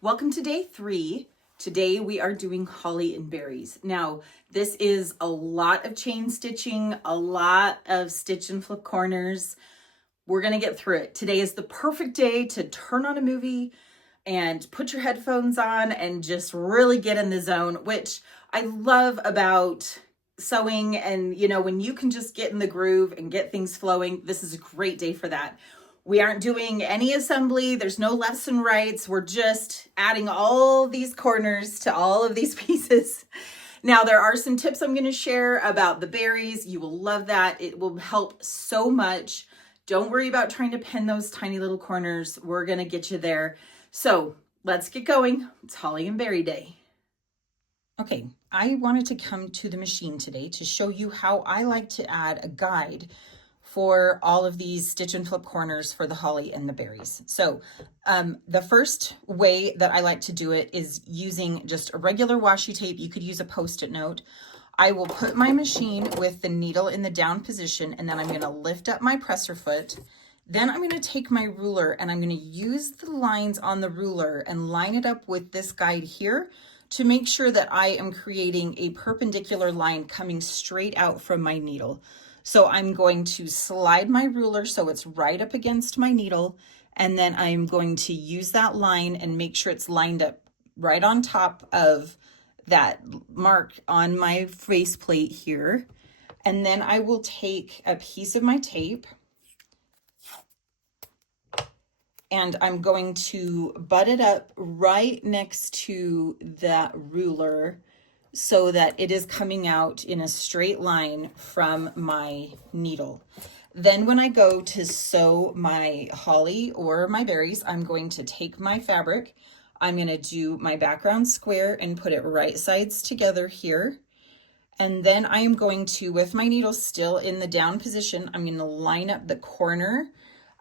Welcome to day 3. Today we are doing holly and berries. Now, this is a lot of chain stitching, a lot of stitch and flip corners. We're gonna get through it. Today is the perfect day to turn on a movie and put your headphones on and just really get in the zone, which I love about sewing. And when you can just get in the groove and get things flowing, this is a great day for that. We aren't doing any assembly. There's no lefts and rights. We're just adding all these corners to all of these pieces. Now, there are some tips I'm going to share about the berries. You will love that. It will help so much. Don't worry about trying to pin those tiny little corners. We're going to get you there. So let's get going. It's Holly and Berry Day. Okay, I wanted to come to the machine today to show you how I like to add a guide for all of these stitch and flip corners for the holly and the berries. So the first way that I like to do it is using just a regular washi tape. You could use a Post-it note. I will put my machine with the needle in the down position, and then I'm going to lift up my presser foot. Then I'm going to take my ruler and I'm going to use the lines on the ruler and line it up with this guide here to make sure that I am creating a perpendicular line coming straight out from my needle. So I'm going to slide my ruler so it's right up against my needle, and then I'm going to use that line and make sure it's lined up right on top of that mark on my faceplate here. And then I will take a piece of my tape and I'm going to butt it up right next to that ruler so that it is coming out in a straight line from my needle. Then when I go to sew my holly or my berries, I'm going to take my fabric. I'm going to do my background square and put it right sides together here. And then I am going to, with my needle still in the down position, I'm going to line up the corner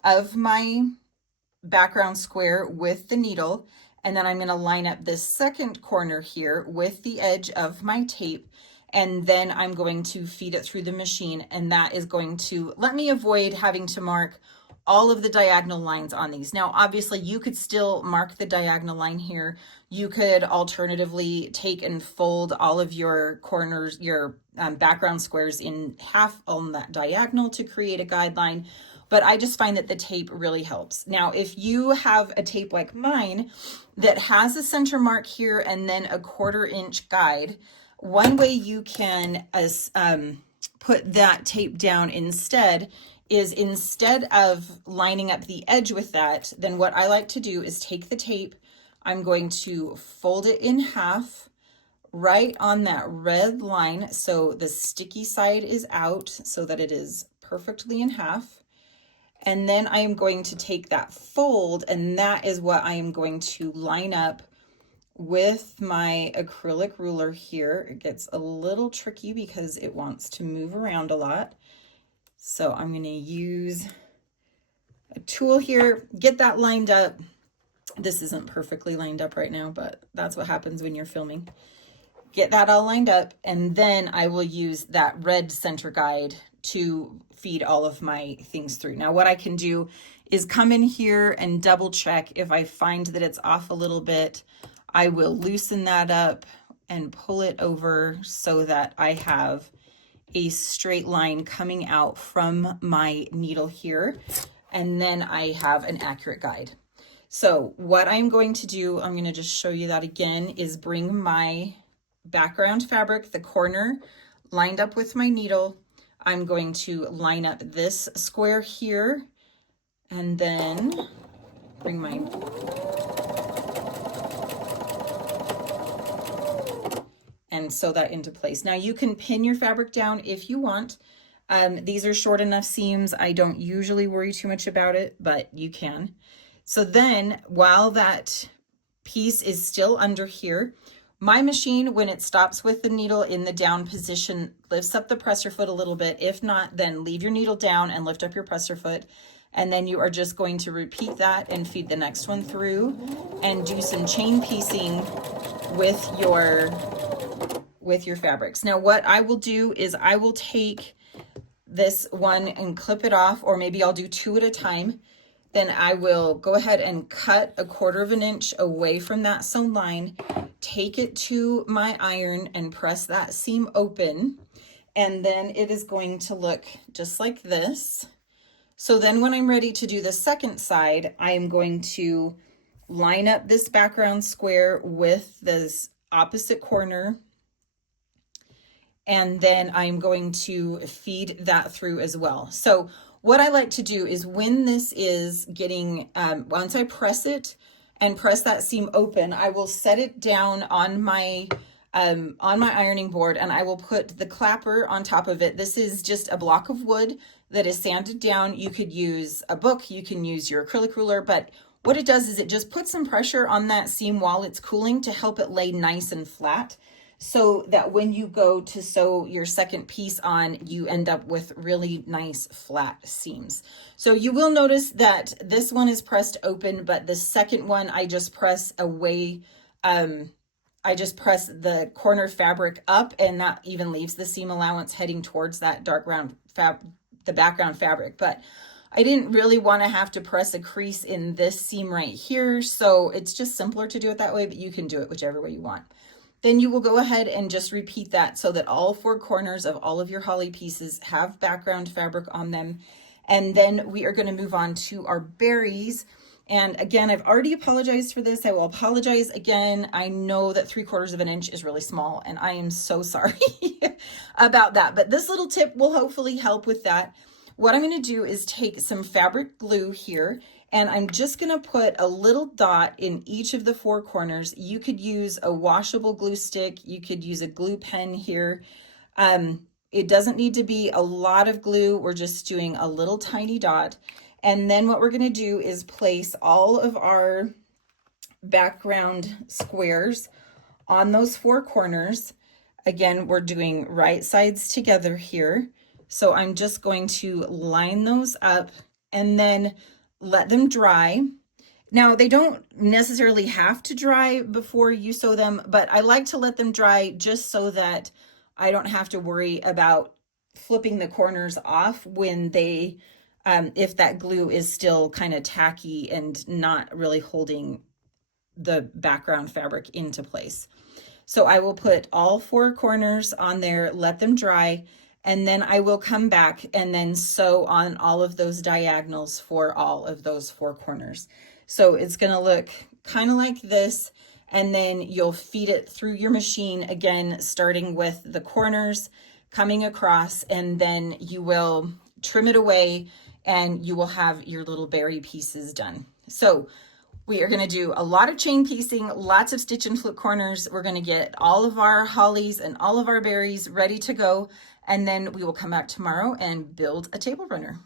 of my background square with the needle. And then I'm going to line up this second corner here with the edge of my tape. And then I'm going to feed it through the machine. And that is going to let me avoid having to mark all of the diagonal lines on these. Now, obviously, you could still mark the diagonal line here. You could alternatively take and fold all of your corners, your background squares in half on that diagonal to create a guideline. But I just find that the tape really helps. Now, if you have a tape like mine that has a center mark here and then a 1/4 inch guide, one way you can put that tape down instead is, instead of lining up the edge with that, then what I like to do is take the tape, I'm going to fold it in half right on that red line so the sticky side is out so that it is perfectly in half. And then I am going to take that fold, and that is what I am going to line up with my acrylic ruler here. It gets a little tricky because it wants to move around a lot. So I'm going to use a tool here, get that lined up. This isn't perfectly lined up right now, but that's what happens when you're filming. Get that all lined up, and then I will use that red center guide to feed all of my things through. Now, what I can do is come in here and double check. If I find that it's off a little bit, I will loosen that up and pull it over so that I have a straight line coming out from my needle here. And then I have an accurate guide. So what I'm going to do, I'm going to just show you that again, is bring my background fabric, the corner lined up with my needle. I'm going to line up this square here and then bring my and sew that into place. Now you can pin your fabric down if you want. These are short enough seams. I don't usually worry too much about it, but you can. So then while that piece is still under here, my machine, when it stops with the needle in the down position, lifts up the presser foot a little bit. If not, then leave your needle down and lift up your presser foot. And then you are just going to repeat that and feed the next one through and do some chain piecing with your fabrics. Now, what I will do is I will take this one and clip it off, or maybe I'll do 2 at a time. then I will go ahead and cut 1/4 inch away from that sewn line, take it to my iron and press that seam open. And then it is going to look just like this. So then when I'm ready to do the second side, I am going to line up this background square with this opposite corner. And then I'm going to feed that through as well. So what I like to do is when this is getting, once I press it and press that seam open, I will set it down on my ironing board, and I will put the clapper on top of it. This is just a block of wood that is sanded down. You could use a book, you can use your acrylic ruler, but what it does is it just puts some pressure on that seam while it's cooling to help it lay nice and flat, so that when you go to sew your second piece on, you end up with really nice flat seams. So you will notice that this one is pressed open, but the second one I just press away. I just press the corner fabric up, and that even leaves the seam allowance heading towards that dark brown the background fabric. But I didn't really want to have to press a crease in this seam right here, so it's just simpler to do it that way, but you can do it whichever way you want. Then you will go ahead and just repeat that so that all 4 corners of all of your holly pieces have background fabric on them. And then we are going to move on to our berries. And again, I've already apologized for this. I will apologize again. I know that 3/4 inch is really small, and I am so sorry about that. But this little tip will hopefully help with that. What I'm going to do is take some fabric glue here, and I'm just going to put a little dot in each of the 4 corners. You could use a washable glue stick. You could use a glue pen here. It doesn't need to be a lot of glue. We're just doing a little tiny dot. And then what we're going to do is place all of our background squares on those 4 corners. Again, we're doing right sides together here. So I'm just going to line those up and then let them dry. Now, they don't necessarily have to dry before you sew them, but I like to let them dry just so that I don't have to worry about flipping the corners off when they, if that glue is still kind of tacky and not really holding the background fabric into place. So I will put all 4 corners on there, let them dry, and then I will come back and then sew on all of those diagonals for all of those 4 corners. So it's going to look kind of like this, and then you'll feed it through your machine again, starting with the corners coming across, and then you will trim it away and you will have your little berry pieces done. So we are going to do a lot of chain piecing, lots of stitch and flip corners. We're going to get all of our hollies and all of our berries ready to go, and then we will come back tomorrow and build a table runner.